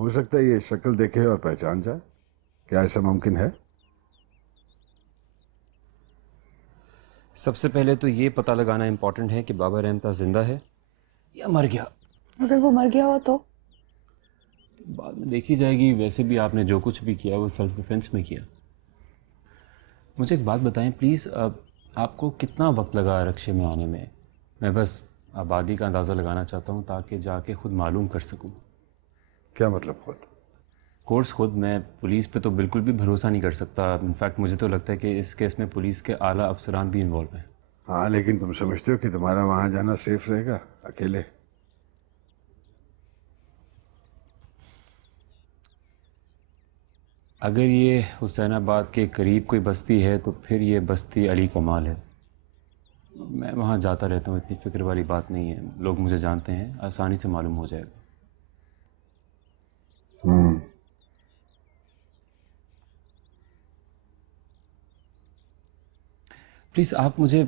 हो सकता है ये शक्ल देखे और पहचान जाए। क्या ऐसा मुमकिन है? सबसे पहले तो ये पता लगाना इम्पोर्टेंट है कि बाबा रहमता जिंदा है या मर गया। अगर वो मर गया हो तो? बाद में देखी जाएगी। वैसे भी आपने जो कुछ भी किया वो सेल्फ डिफेंस में किया। मुझे एक बात बताएं प्लीज़, आपको कितना वक्त लगा रक्शे में आने में? मैं बस आबादी का अंदाज़ा लगाना चाहता हूँ ताकि जाके खुद मालूम कर सकूँ। क्या मतलब खुद? कोर्स खुद। मैं पुलिस पे तो बिल्कुल भी भरोसा नहीं कर सकता। इनफैक्ट मुझे तो लगता है कि इस केस में पुलिस के आला अफसरान भी इन्वॉल्व हैं। हाँ, लेकिन तुम समझते हो कि तुम्हारा वहां जाना सेफ रहेगा अकेले? अगर ये हुसैनाबाद के करीब कोई बस्ती है तो फिर ये बस्ती अली कमाल है। मैं वहाँ जाता रहता हूँ, इतनी फ़िक्र वाली बात नहीं है। लोग मुझे जानते हैं, आसानी से मालूम हो जाएगा। प्लीज़ आप मुझे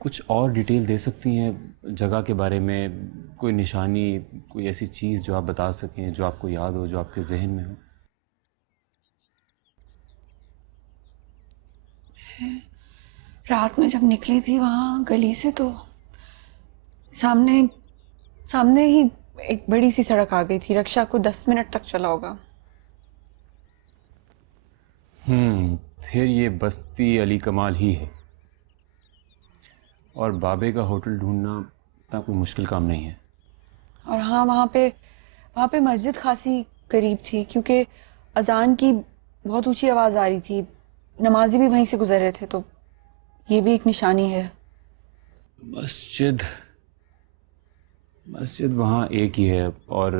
कुछ और डिटेल दे सकती हैं जगह के बारे में? कोई निशानी, कोई ऐसी चीज़ जो आप बता सकें, जो आपको याद हो, जो आपके जहन में हो? रात में जब निकली थी वहां गली से तो सामने सामने ही एक बड़ी सी सड़क आ गई थी। रक्षा को 10 मिनट तक चला होगा। फिर ये बस्ती अली कमाल ही है। और बाबे का होटल ढूंढना इतना कोई मुश्किल काम नहीं है। और हाँ, वहां पे मस्जिद खासी करीब थी क्योंकि अजान की बहुत ऊंची आवाज आ रही थी। नमाजी भी वहीं से गुजर रहे थे, तो ये भी एक निशानी है। मस्जिद मस्जिद वहाँ एक ही है। और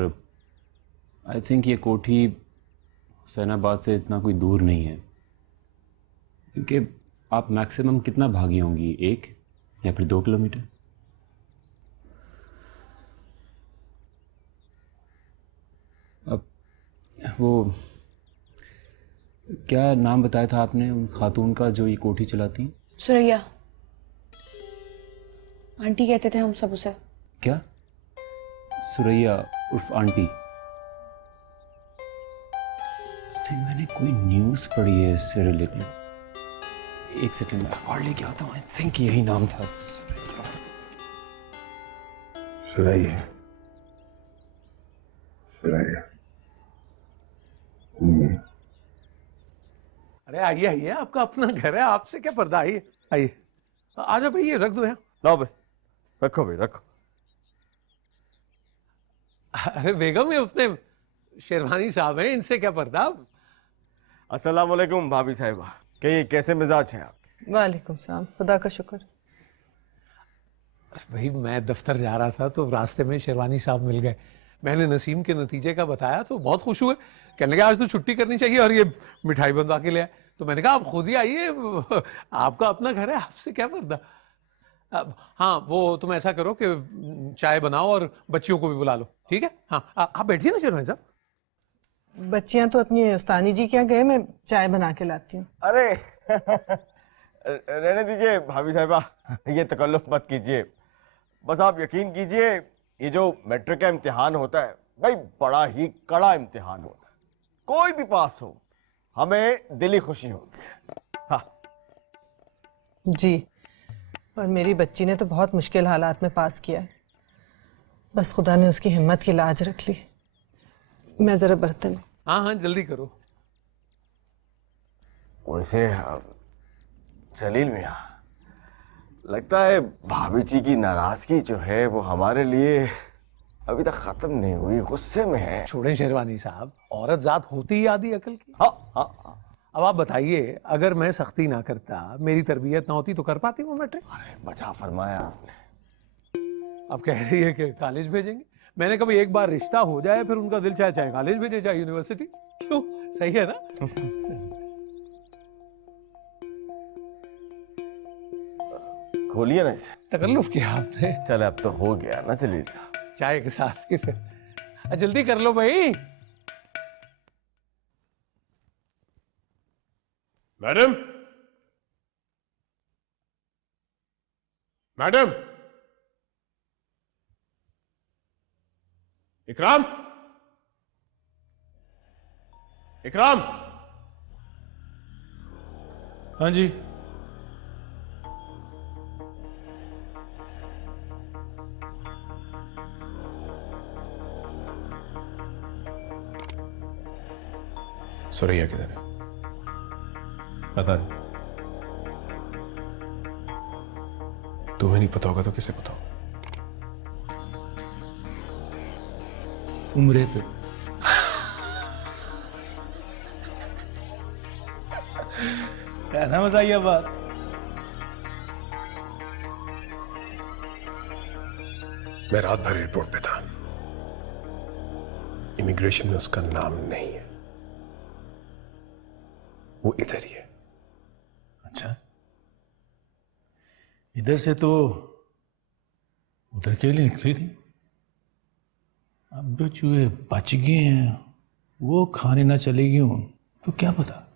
आई थिंक ये कोठी हुसैनाबाद से इतना कोई दूर नहीं है। क्योंकि आप मैक्सिमम कितना भागी होंगी, 1 या फिर 2 किलोमीटर? अब वो क्या नाम बताया था आपने उन खातून का जो ये कोठी चलाती? सुरैया आंटी कहते थे हम सब उसे। क्या? सुरैया उर्फ आंटी? आई थिंक मैंने कोई न्यूज़ पढ़ी है इससे रिलेटेड। एक सेकंड में अखबार लेके आता हूँ। आई थिंक यही नाम था, सुरैया। सुरैया। सुरैया। अरे आइए आइए, आपका अपना घर है, आपसे क्या पर्दा। आइए आइए, आ जाओ भाई, ये रख दो यहाँ। लाओ भाई, रखो भाई रखो। अरे बेगम, ये अपने शेरवानी साहब हैं, इनसे क्या पर्दा। अस्सलाम वालेकुम भाभी साहिबा, कैसे मिजाज हैं आप? वालेकुम सलाम, खुदा का शुक्र। भाई मैं दफ्तर जा रहा था तो रास्ते में शेरवानी साहब मिल गए। मैंने नसीम के नतीजे का बताया तो बहुत खुश हुए। कहने लगे आज तो छुट्टी करनी चाहिए और ये मिठाई बनवा के ले आए। तो मैंने कहा आप खुद ही आइए, आपका अपना घर है, आपसे क्या पर्दा। हाँ, वो तुम ऐसा करो कि चाय बनाओ और बच्चियों को भी बुला लो, ठीक है? हाँ, आप बैठिए ना शेरवानी साहब। बच्चियां तो अपनी उस्तानी जी क्या गए, मैं चाय बना के लाती हूँ। अरे रहने दीजिए भाभी साहिबा, ये तकल्लुफ मत कीजिए। बस आप यकीन कीजिए, ये जो मैट्रिक का इम्तिहान होता है भाई, बड़ा ही कड़ा इम्तिहान होता है। कोई भी पास हो, हमें दिली खुशी होगी। हाँ जी, और मेरी बच्ची ने तो बहुत मुश्किल हालात में पास किया है। बस खुदा ने उसकी हिम्मत की लाज रख ली। मैं जरा बर्तन। हाँ हाँ, जल्दी करो। वैसे जलील मियाँ, लगता है भाभी जी की नाराजगी जो है वो हमारे लिए अभी तक खत्म नहीं हुई, गुस्से में है। छोड़ें शेरवानी साहब, औरत जात होती ही आधी अकल की। हाँ हाँ हाँ। अब आप बताइए, अगर मैं सख्ती ना करता, मेरी तरबियत ना होती तो कर पाती वो मैट्रिक? अरे बचा फरमाया आपने। अब कह रही है कि कॉलेज भेजेंगे। मैंने कभी एक बार रिश्ता हो जाए फिर उनका दिल चाहे चाहे कॉलेज भेजे चाहे यूनिवर्सिटी। क्यों, सही है ना? खोलिए ना इसे। तकल्लुफ किया आपने। चले अब तो हो गया ना जलील साहब। चाय के साथ ही फिर जल्दी कर लो भाई। मैडम, मैडम, इकराम, इकराम। हाँ जी। सुरैया किधर है? पता नहीं। तुम्हें नहीं पता होगा तो किसे पता होगा? उम्रे पे। क्या ना मजा आई बात। मैं रात भर एयरपोर्ट पे था। इमिग्रेशन में उसका नाम नहीं है, वो इधर ही है। अच्छा, इधर से तो उधर के लिए निकली थी। अब जो चूहे बच गए हैं वो खाने ना चलेगी हूं तो क्या पता।